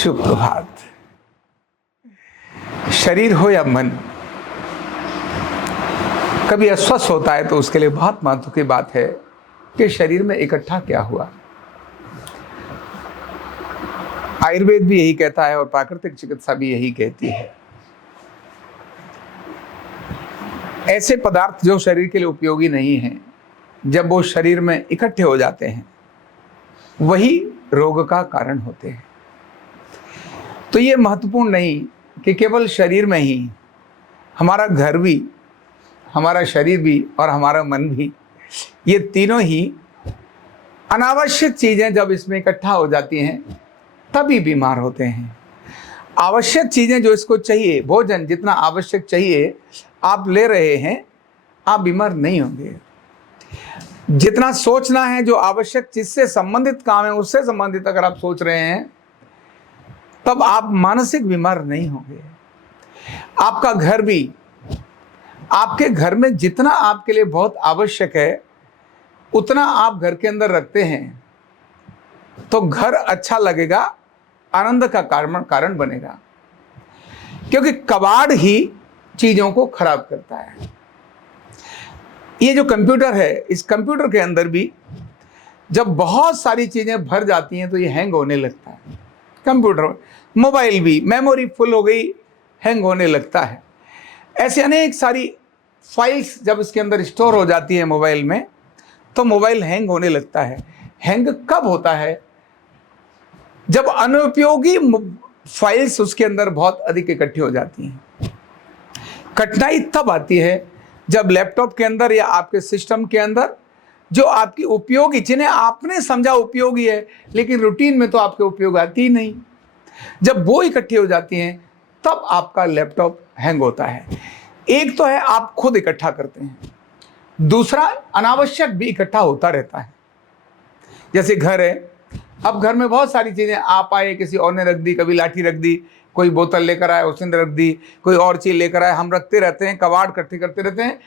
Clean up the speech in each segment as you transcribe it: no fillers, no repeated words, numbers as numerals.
शुभ प्रभात। शरीर हो या मन, कभी अस्वस्थ होता है तो उसके लिए बहुत महत्व की बात है कि शरीर में इकट्ठा क्या हुआ। आयुर्वेद भी यही कहता है और प्राकृतिक चिकित्सा भी यही कहती है। ऐसे पदार्थ जो शरीर के लिए उपयोगी नहीं हैं, जब वो शरीर में इकट्ठे हो जाते हैं, वही रोग का कारण होते हैं। तो ये महत्वपूर्ण नहीं कि केवल शरीर में ही, हमारा घर भी, हमारा शरीर भी और हमारा मन भी, ये तीनों ही अनावश्यक चीजें जब इसमें इकट्ठा हो जाती हैं तभी बीमार होते हैं। आवश्यक चीजें जो इसको चाहिए, भोजन जितना आवश्यक चाहिए आप ले रहे हैं, आप बीमार नहीं होंगे। जितना सोचना है, जो आवश्यक चीज से संबंधित काम है उससे संबंधित अगर आप सोच रहे हैं, तब आप मानसिक बीमार नहीं होंगे। आपका घर भी, आपके घर में जितना आपके लिए बहुत आवश्यक है उतना आप घर के अंदर रखते हैं तो घर अच्छा लगेगा, आनंद का कारण बनेगा। क्योंकि कबाड़ ही चीजों को खराब करता है। ये जो कंप्यूटर है, इस कंप्यूटर के अंदर भी जब बहुत सारी चीजें भर जाती हैं तो ये हैंग होने लगता है। कंप्यूटर, मोबाइल भी, मेमोरी फुल हो गई, हैंग होने लगता है। ऐसे अनेक सारी फाइल्स जब इसके अंदर स्टोर हो जाती है मोबाइल में, तो मोबाइल हैंग होने लगता है। हैंग कब होता है? जब अनुपयोगी फाइल्स उसके अंदर बहुत अधिक इकट्ठी हो जाती हैं। कठिनाई तब आती है जब लैपटॉप के अंदर या आपके सिस्टम के अंदर जो आपकी उपयोगी, जिन्हें आपने समझा उपयोगी है लेकिन रूटीन में तो आपके उपयोग आती ही नहीं, जब वो इकट्ठी हो जाती हैं तब आपका लैपटॉप हैंग होता है। एक तो है आप खुद इकट्ठा करते हैं, दूसरा अनावश्यक भी इकट्ठा होता रहता है। जैसे घर है, अब घर में बहुत सारी चीजें, आप आए किसी और ने रख दी, कभी लाठी रख दी, कोई बोतल लेकर आया उसने रख दी, कोई और चीज लेकर आया, हम रखते रहते हैं, कबाड़ इकट्ठे करते रहते हैं।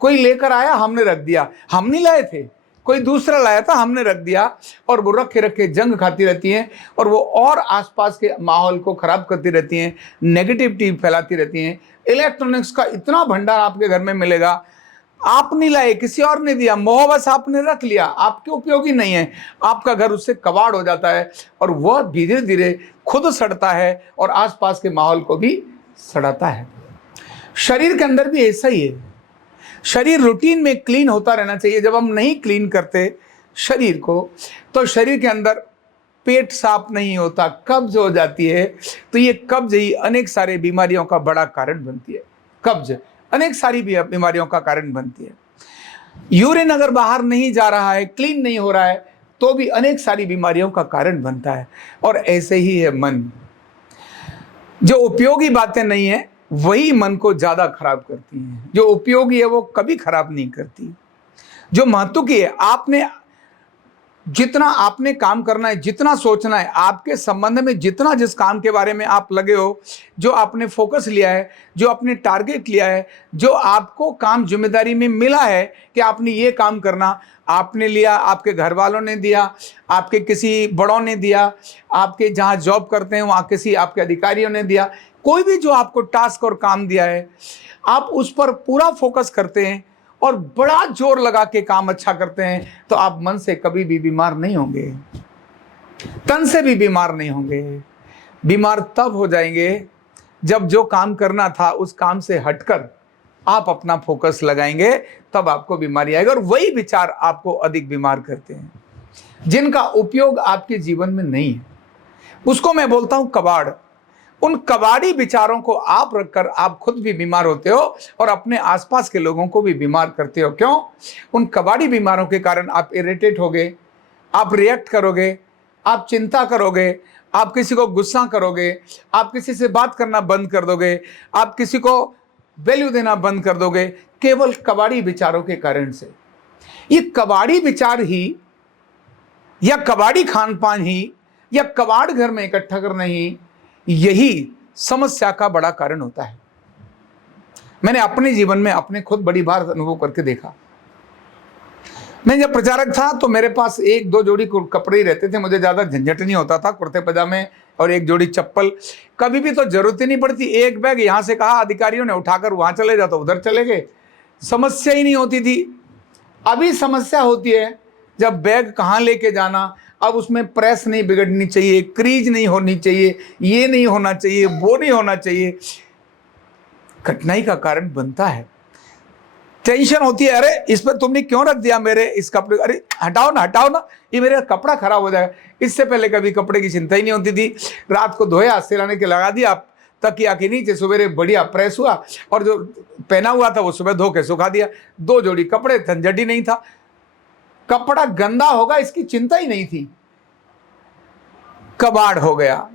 कोई लेकर आया, हमने रख दिया, हम नहीं लाए थे, कोई दूसरा लाया था, हमने रख दिया, और वो रखे रखे जंग खाती रहती हैं और वो और आसपास के माहौल को खराब करती रहती हैं, नेगेटिविटी फैलाती रहती हैं। इलेक्ट्रॉनिक्स का इतना भंडार आपके घर में मिलेगा, आप नहीं लाए, किसी और ने दिया, मोहबस आपने रख लिया, आपके उपयोगी नहीं है, आपका घर उससे कबाड़ हो जाता है और वह धीरे धीरे खुद सड़ता है और आसपास के माहौल को भी सड़ाता है। शरीर के अंदर भी ऐसा ही है। शरीर रूटीन में क्लीन होता रहना चाहिए। जब हम नहीं क्लीन करते शरीर को, तो शरीर के अंदर पेट साफ नहीं होता, कब्ज हो जाती है, तो ये कब्ज ही अनेक सारे बीमारियों का बड़ा कारण बनती है। कब्ज अनेक सारी बीमारियों का कारण बनती है। यूरिन अगर बाहर नहीं जा रहा है, क्लीन नहीं हो रहा है, तो भी अनेक सारी बीमारियों का कारण बनता है। और ऐसे ही है मन। जो उपयोगी बातें नहीं है वही मन को ज्यादा खराब करती हैं, जो उपयोगी है वो कभी खराब नहीं करती। जो महत्व की है, जितना आपने काम करना है, जितना सोचना है, आपके संबंध में जितना जिस काम के बारे में आप लगे हो, जो आपने फोकस लिया है, जो आपने टारगेट लिया है, जो आपको काम जिम्मेदारी में मिला है कि आपने ये काम करना, आपने लिया, आपके घर वालों ने दिया, आपके किसी बड़ों ने दिया, आपके जहाँ जॉब करते हैं वहाँ किसी आपके अधिकारियों ने दिया, कोई भी जो आपको टास्क और काम दिया है, आप उस पर पूरा फोकस करते हैं और बड़ा जोर लगा के काम अच्छा करते हैं, तो आप मन से कभी भी बीमार नहीं होंगे, तन से भी बीमार नहीं होंगे। बीमार तब हो जाएंगे जब जो काम करना था उस काम से हटकर आप अपना फोकस लगाएंगे, तब आपको बीमारी आएगी। और वही विचार आपको अधिक बीमार करते हैं, जिनका उपयोग आपके जीवन में नहीं है। उसको मैं बोलता हूं कबाड़। उन कबाड़ी विचारों को आप रखकर आप खुद भी बीमार होते हो और अपने आसपास के लोगों को भी बीमार करते हो। क्यों? उन कबाड़ी बीमारों के कारण आप इरिटेट होगे, आप रिएक्ट करोगे, आप चिंता करोगे, आप किसी को गुस्सा करोगे, आप किसी से बात करना बंद कर दोगे, आप किसी को वैल्यू देना बंद कर दोगे, केवल कबाड़ी विचारों के कारण से। ये कबाड़ी विचार ही, या कबाड़ी खान पान ही, या कबाड़ घर में इकट्ठा करना ही, यही समस्या का बड़ा कारण होता है। मैंने अपने जीवन में अपने खुद बड़ी बार अनुभव करके देखा। मैं जब प्रचारक था तो मेरे पास 1-2 जोड़ी कपड़े ही रहते थे, मुझे ज़्यादा झंझट नहीं होता था, कुर्ते पजामे और 1 जोड़ी चप्पल, कभी भी तो जरूरत ही नहीं पड़ती। एक बैग यहाँ से कहा अधिकारियों ने उठाकर वहाँ चले जाओ तो उधर चले गए, समस्या ही नहीं होती थी। अभी समस्या होती है जब बैग कहाँ लेके जाना, अब उसमें प्रेस नहीं बिगड़नी चाहिए, क्रीज नहीं होनी चाहिए, ये नहीं होना चाहिए, वो नहीं होना चाहिए, कठिनाई का कारण बनता है। टेंशन होती है, अरे इस पर तुमने क्यों रख दिया मेरे इस कपड़े, अरे हटाओ ना, ये मेरा कपड़ा खराब हो जाएगा। इससे पहले कभी कपड़े की चिंता ही नहीं होती थी, रात को धोया, सिराने के लगा दिया तकिया के नीचे, सवेरे बढ़िया प्रेस हुआ और जो पहना हुआ था वो सुबह धो के सुखा दिया। 2 जोड़ी कपड़े, झंझट ही नहीं था, कपड़ा गंदा होगा इसकी चिंता ही नहीं थी। कबाड़ हो गया,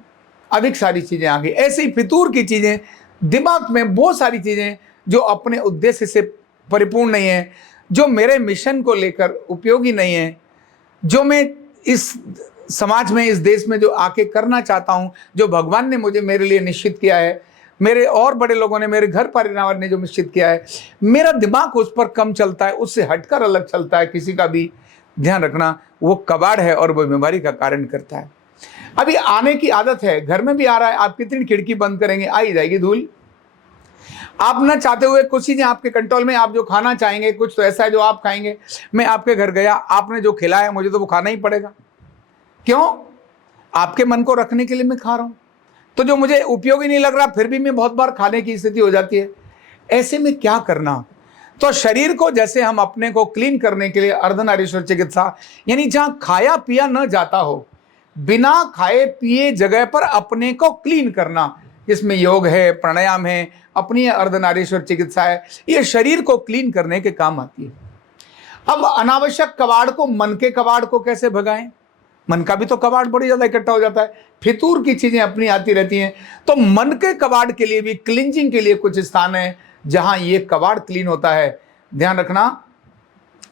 अधिक सारी चीजें आ गई, ऐसे ही फितूर की चीजें, दिमाग में बहुत सारी चीजें जो अपने उद्देश्य से परिपूर्ण नहीं है, जो मेरे मिशन को लेकर उपयोगी नहीं है, जो मैं इस समाज में, इस देश में जो आके करना चाहता हूं, जो भगवान ने मुझे मेरे लिए निश्चित किया है, मेरे और बड़े लोगों ने, मेरे घर परिवार ने जो निश्चित किया है, मेरा दिमाग उस पर कम चलता है, उससे हटकर अलग चलता है, किसी का भी ध्यान रखना, वो कबाड़ है और वो बीमारी का कारण करता है। अभी आने की आदत है, घर में भी आ रहा है, आप कितनी खिड़की बंद करेंगे आ ही जाएगी धूल। आप ना चाहते हुए कुछ चीजें आपके कंट्रोल में, आप जो खाना चाहेंगे कुछ तो ऐसा है जो आप खाएंगे। मैं आपके घर गया, आपने जो खिलाया मुझे तो वो खाना ही पड़ेगा, क्यों? आपके मन को रखने के लिए मैं खा रहा हूं, तो जो मुझे उपयोगी नहीं लग रहा फिर भी मैं बहुत बार खाने की स्थिति हो जाती है। ऐसे में क्या करना? तो शरीर को जैसे हम अपने को क्लीन करने के लिए अर्धनारीश्वर चिकित्सा, यानी जहां खाया पिया न जाता हो, बिना खाए पिए जगह पर अपने को क्लीन करना, इसमें योग है, प्राणायाम है, अपनी अर्धनारीश्वर चिकित्सा है, ये शरीर को क्लीन करने के काम आती है। अब अनावश्यक कबाड़ को, मन के कबाड़ को कैसे भगाएं? मन का भी तो कबाड़ बड़ी ज्यादा इकट्ठा हो जाता है, फितूर की चीजें अपनी आती रहती हैं। तो मन के कबाड़ के लिए भी क्लींजिंग के लिए कुछ स्थान है जहां ये कबाड़ क्लीन होता है। ध्यान रखना,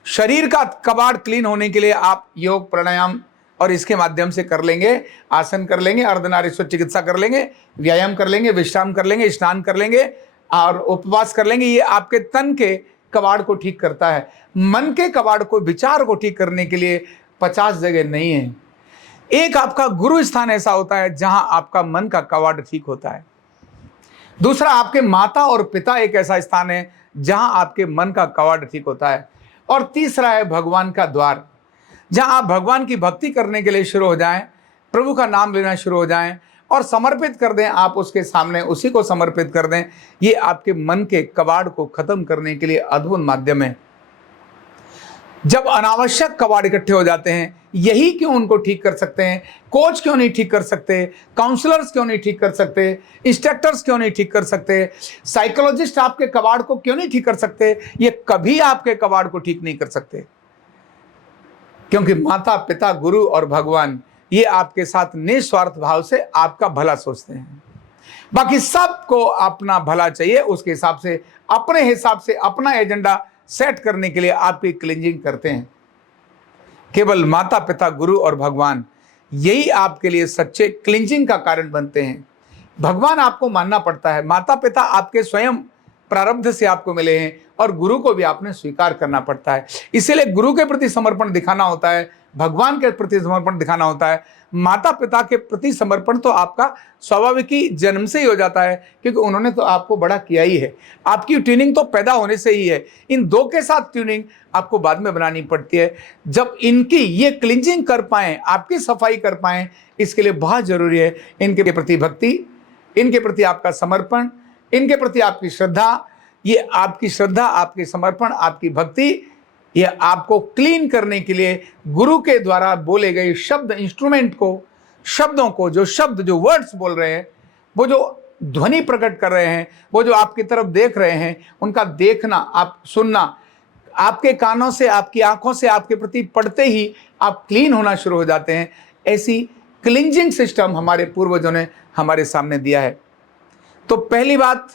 शरीर का कबाड़ क्लीन होने के लिए आप योग, प्राणायाम और इसके माध्यम से कर लेंगे, आसन कर लेंगे, अर्धनारीश्वर चिकित्सा कर लेंगे, व्यायाम कर लेंगे, विश्राम कर लेंगे, स्नान कर लेंगे और उपवास कर लेंगे। ये आपके तन के कबाड़ को ठीक करता है। मन के कबाड़ को, विचार को ठीक करने के लिए 50 जगह नहीं है। एक आपका गुरु स्थान ऐसा होता है जहां आपका मन का कबाड़ ठीक होता है। दूसरा, आपके माता और पिता एक ऐसा स्थान है जहां आपके मन का कबाड़ ठीक होता है। और तीसरा है भगवान का द्वार, जहां आप भगवान की भक्ति करने के लिए शुरू हो जाएं, प्रभु का नाम लेना शुरू हो जाएं और समर्पित कर दें, आप उसके सामने उसी को समर्पित कर दें। ये आपके मन के कबाड़ को खत्म करने के लिए अद्भुत माध्यम है। जब अनावश्यक कबाड़ इकट्ठे हो जाते हैं, यही क्यों उनको ठीक कर सकते हैं? कोच क्यों नहीं ठीक कर सकते? काउंसलर्स क्यों नहीं ठीक कर सकते? इंस्ट्रक्टर्स क्यों नहीं ठीक कर सकते? साइकोलॉजिस्ट आपके कबाड़ को क्यों नहीं ठीक कर सकते? ये कभी आपके कबाड़ को ठीक नहीं कर सकते, क्योंकि माता, पिता, गुरु और भगवान ये आपके साथ निस्वार्थ भाव से आपका भला सोचते हैं। बाकी सबको अपना भला चाहिए, उसके हिसाब से, अपने हिसाब से अपना एजेंडा सेट करने के लिए आपकी क्लींजिंग करते हैं। केवल माता, पिता, गुरु और भगवान यही आपके लिए सच्चे क्लींजिंग का कारण बनते हैं। भगवान आपको मानना पड़ता है, माता पिता आपके स्वयं प्रारब्ध से आपको मिले हैं और गुरु को भी आपने स्वीकार करना पड़ता है। इसीलिए गुरु के प्रति समर्पण दिखाना होता है, भगवान के प्रति समर्पण दिखाना होता है। माता पिता के प्रति समर्पण तो आपका स्वाभाविक ही जन्म से ही हो जाता है, क्योंकि उन्होंने तो आपको बड़ा किया ही है। आपकी ट्यूनिंग तो पैदा होने से ही है। इन दो के साथ ट्यूनिंग आपको बाद में बनानी पड़ती है। जब इनकी ये क्लींजिंग कर पाएं, आपकी सफाई कर पाएं, इसके लिए बहुत जरूरी है इनके प्रति भक्ति, इनके प्रति आपका समर्पण, इनके प्रति आपकी श्रद्धा। ये आपकी श्रद्धा, आपकी समर्पण, आपकी भक्ति, ये आपको क्लीन करने के लिए गुरु के द्वारा बोले गए शब्द, इंस्ट्रूमेंट को, शब्दों को, जो शब्द, जो वर्ड्स बोल रहे हैं, वो जो ध्वनि प्रकट कर रहे हैं, वो जो आपकी तरफ देख रहे हैं, उनका देखना, आप सुनना, आपके कानों से, आपकी आंखों से आपके प्रति पड़ते ही आप क्लीन होना शुरू हो जाते हैं। ऐसी क्लींजिंग सिस्टम हमारे पूर्वजों ने हमारे सामने दिया है। तो पहली बात,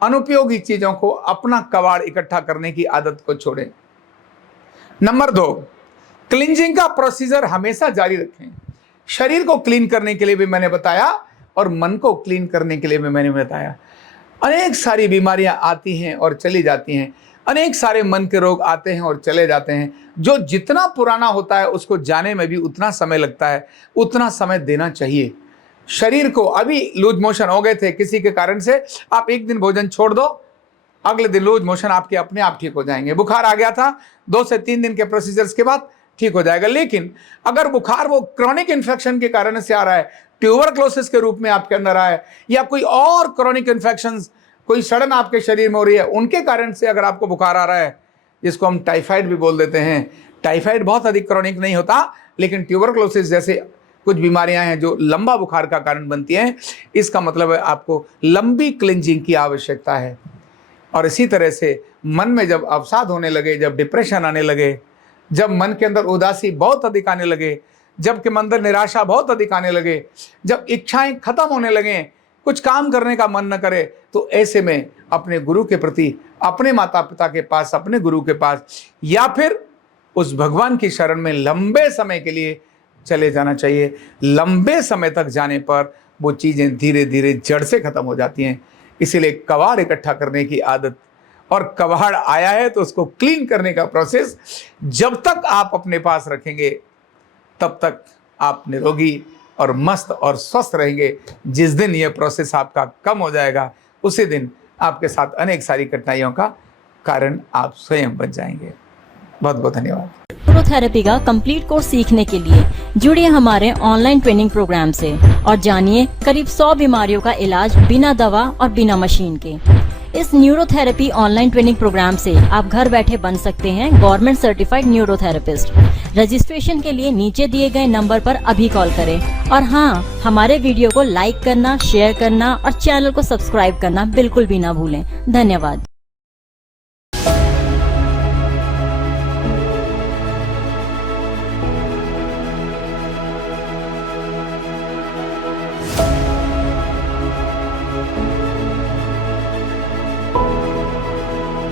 अनुपयोगी चीजों को, अपना कबाड़ इकट्ठा करने की आदत को छोड़ें। नंबर 2, क्लींजिंग का प्रोसीजर हमेशा जारी रखें। शरीर को क्लीन करने के लिए भी मैंने बताया और मन को क्लीन करने के लिए भी मैंने बताया। अनेक सारी बीमारियां आती हैं और चली जाती हैं, अनेक सारे मन के रोग आते हैं और चले जाते हैं। जो जितना पुराना होता है उसको जाने में भी उतना समय लगता है, उतना समय देना चाहिए। शरीर को अभी लूज मोशन हो गए थे किसी के कारण से, आप एक दिन भोजन छोड़ दो, अगले दिन लूज मोशन आपके अपने आप ठीक हो जाएंगे। बुखार आ गया था, 2 से 3 दिन के प्रोसीजर्स के बाद ठीक हो जाएगा। लेकिन अगर बुखार वो क्रॉनिक इन्फेक्शन के कारण से आ रहा है, ट्यूबरक्लोसिस के रूप में आपके अंदर आया है, या कोई और क्रॉनिक इन्फेक्शन कोई सड़न आपके शरीर में हो रही है, उनके कारण से अगर आपको बुखार आ रहा है, जिसको हम टाइफाइड भी बोल देते हैं। टाइफाइड बहुत अधिक क्रॉनिक नहीं होता, लेकिन ट्यूबरक्लोसिस जैसे कुछ बीमारियां हैं जो लंबा बुखार का कारण बनती हैं। इसका मतलब है आपको लंबी क्लिंजिंग की आवश्यकता है। और इसी तरह से मन में जब अवसाद होने लगे, जब डिप्रेशन आने लगे, जब मन के अंदर उदासी बहुत अधिक आने लगे, जब के अंदर निराशा बहुत अधिक आने लगे, जब इच्छाएं खत्म होने लगे, कुछ काम करने का मन न करे, तो ऐसे में अपने गुरु के प्रति, अपने माता पिता के पास, अपने गुरु के पास, या फिर उस भगवान की शरण में लंबे समय के लिए चले जाना चाहिए। लंबे समय तक जाने पर वो चीज़ें धीरे धीरे जड़ से खत्म हो जाती हैं। इसीलिए कबाड़ इकट्ठा करने की आदत, और कबाड़ आया है तो उसको क्लीन करने का प्रोसेस जब तक आप अपने पास रखेंगे, तब तक आप निरोगी और मस्त और स्वस्थ रहेंगे। जिस दिन यह प्रोसेस आपका कम हो जाएगा, उसी दिन आपके साथ अनेक सारी कठिनाइयों का कारण आप स्वयं बन जाएंगे। बहुत बहुत धन्यवाद। न्यूरोथेरेपी का कंप्लीट कोर्स सीखने के लिए जुड़िए हमारे ऑनलाइन ट्रेनिंग प्रोग्राम से और जानिए करीब 100 बीमारियों का इलाज बिना दवा और बिना मशीन के। इस न्यूरोथेरेपी ऑनलाइन ट्रेनिंग प्रोग्राम से आप घर बैठे बन सकते हैं गवर्नमेंट सर्टिफाइड न्यूरोथेरेपिस्ट। रजिस्ट्रेशन के लिए नीचे दिए गए नंबर पर अभी कॉल करें। और हाँ, हमारे वीडियो को लाइक करना, शेयर करना और चैनल को सब्सक्राइब करना बिल्कुल भी ना भूलें। धन्यवाद।